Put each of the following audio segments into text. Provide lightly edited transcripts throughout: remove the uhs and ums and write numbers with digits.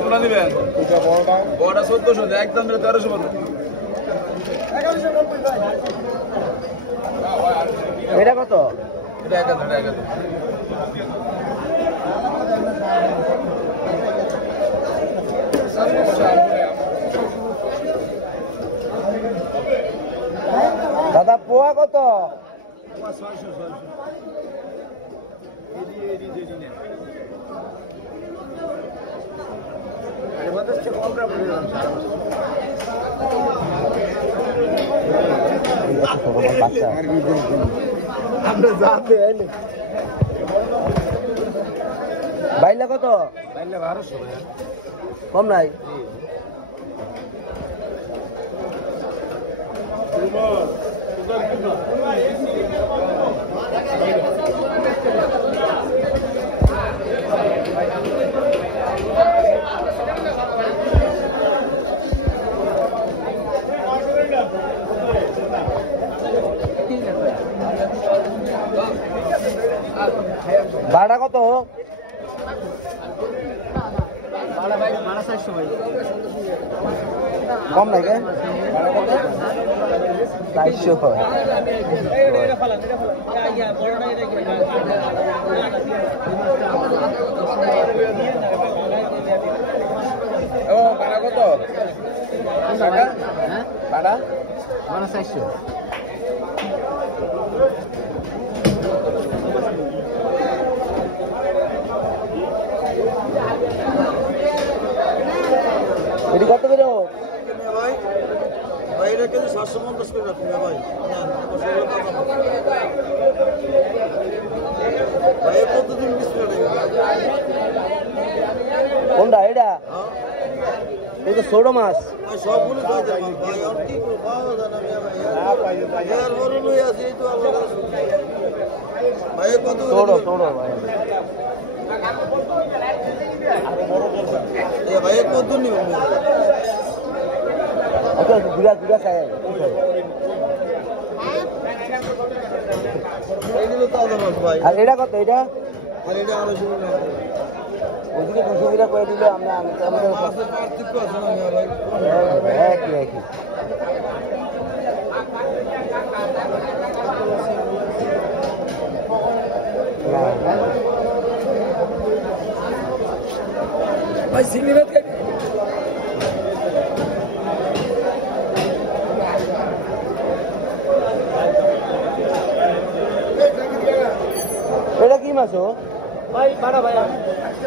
কোনটা দিবেন? বড়টা 1400, একদম 1300 বলুন। এটা কত? এটা 1000। দাদা পোয়া কত? বাইলা কত? বাইলে 1200 ভাই। কম নাই? ভাড়া কত? কম লাগে? 400। ও ভাড়া কত? টাকা? ভাড়া? 400। এটি কত করে? ভাই ভাই এটা কেজি 750 করে রাখুন ভাই। ভাই কতদিন বিস্কুট কোনটা এটা? এটা ছোট মাছ। ভাই সবগুলো খাই দেন ভাই। আর কি করব পাওয়া যায় না ভাই। এর বড় লই আছে এই তো আমার কাছে। ভাই কত ছোট ভাই। এ ভাই কত নিব? আচ্ছা দুটা খায়। এইগুলো তাজা মাছ ভাই। আর এটা কত? এটা আর এটা 250 টাকা। ওইদিকে 200 টাকা করে দিলে আমরা মাছের পার্থক্য আছে না ভাই? একই। ভাই সিগারেট খাই। এটা কি মাছ? ভাই বাড়া ভাই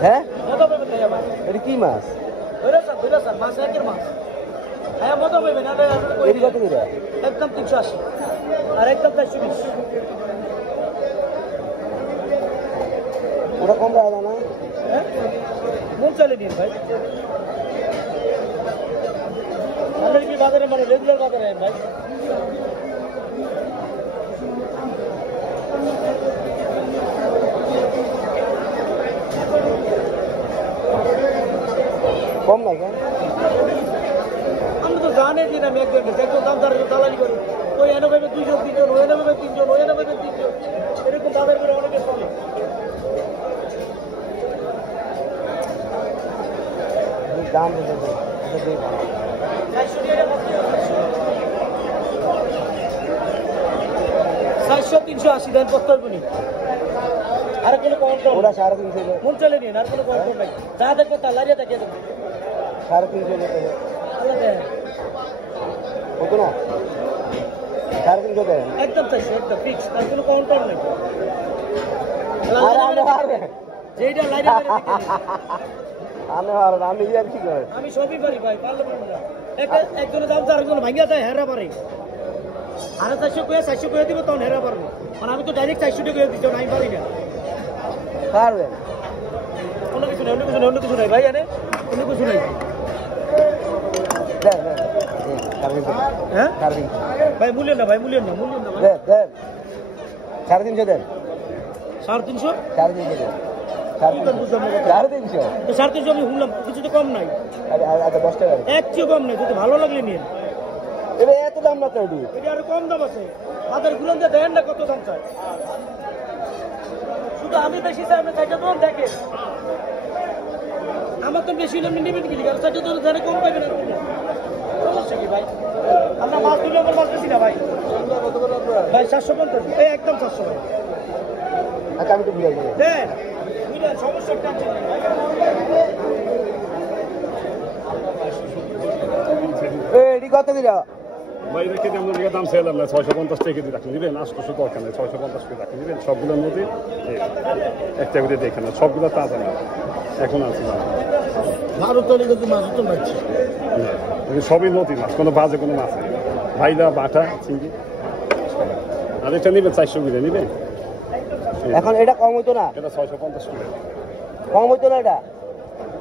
হ্যাঁ, কত পাবেন ভাই আমার? এটা কি মাছ? ধরে স্যার মাছ একের মাছ। হ্যাঁ কত পাবেন? এটি কত করে? একদম 380 আর একদম 420। ওটা কম রাখা না? হ্যাঁ মন চলে দিন ভাই। আমাদের কি বাজারে মানে রেগুলার বাজারে ভাই? কম নাই কেন? আমি তো জানি যে আমি একজন একজন দাম দালালি করি। ওই এনে পাবে 200 300, ওই এনে পাবে 300, ওই এনে পাবে 300, এরকম বাজার করে অনেকে চলে। দাম 400-380 দেন প্রত্যেক। আর কোনো কন্ট্রোল? ওরা 350 মন চলে নিন, আর কোনো কন্ট্রোল নাই। যা দেখবো তা লারিয়ে দেখিয়ে দেবো। 350 আল্লাহ দেন। হতো না? 350 দেন। একদম চাইছি, একদম ফিক্স, তার কোনো কন্ট্রোল নেই। যেইটা লাইনে মেরে দেখে নিন। আমি কি করে? আমি সবই পারি ভাই, পারলে পারি না। একজনে দাম আরেকজন ভাঙিয়া যায়, হেরা পারে। আর 400 করে দিব তখন হেরা পারবো। মানে আমি তো ডাইরেক্ট 400 টাকা দিচ্ছি, আমি পারি না। পারবেন? অন্য কিছু নাই ভাই, আরে অন্য কিছু নাই। দেন হ্যাঁ 350 ভাই মূল্য না ভাই। দেন 350 দেন। 350? 350 দেন। 350 তো 350 আমি শুনলাম, কিছু তো কম নাই। আচ্ছা 10 টাকা। এক চেয়ে কম নাই, যদি ভালো লাগলে নিন। এটা এত দাম না তো এটি এটা আরো কম দাম আছে বাজার ঘুরন যে দেন না কত দাম চাই শুধু আমি বেশি চাই আপনি চাইটা দোন দেখেন আমার তো বেশি আপনি নেবেন কি কারণ চাইটা দোন জানে কম পাইবেন আপনি সমস্যা কি ভাই আমরা মাছ তুলে আমার মাছ বেশি না ভাই ভাই 750 এই একদম 700 ভাই আচ্ছা আমি তো ভুলে যাবো দেন বুঝলেন সমস্যা টেনশন নেই ভাই এটি কত দিলা ভাই রেখে আমরা দিকে দাম চাইলাম না 650 টাকা দিয়ে রাখেন নেবেন 800 দরকার নেই 650 টাকা রাখেন নেবেন সবগুলোর মধ্যে একটা করে দেখেন না সবগুলো তাজা না এখন আছে না ভারতের কিন্তু মাছ তো মাছ সবই নদী মাছ কোনো বাজে কোনো মাছ নেই ভাইলা বাটা চিংড়ি আর এটা নেবেন 400 করে নেবেন এখন এটা কম হইতো না এটা 650 করে কম হইতো না এটা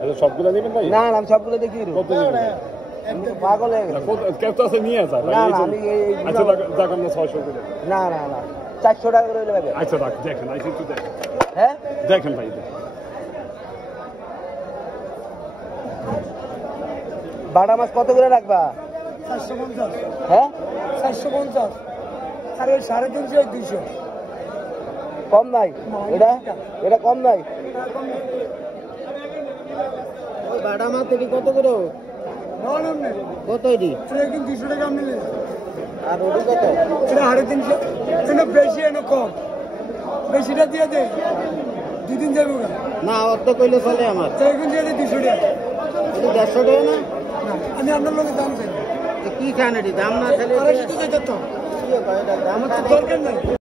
এটা সবগুলো নেবেন ভাই না না আমি সবগুলো দেখি কত নেবেন আমি তো পাগল হয়ে গেছি কেউ তো আছে নিয়ে যায় না না আমি আচ্ছা দেখ আমরা 600 করে না না না 400 টাকা করে লাগে আচ্ছা রাখ দেখেন আইসি একটু দেখেন হ্যাঁ দেখেন ভাই দেখেন বাটা মাছ কত করে রাখবা 450 হ্যাঁ 450 আর ওই 350 200 কম নাই এটা এটা কম নাই ওই বাটা মাছ থেকে কত করে কত এটি একদিন 200 টাকা আপনি আর ওটি কত এটা 350 এটা বেশি এনে কম বেশিটা দিয়ে দে দুদিন যাবো না অত কইলে চলে আমার এখন দিয়ে দে 200 টাকা এটি 150 টাকা না আমি আপনার লোকের দাম চাই কি খান এটি দাম না খেলে আড়াইশো টাকা যেত দাম আমার তো দরকার নাই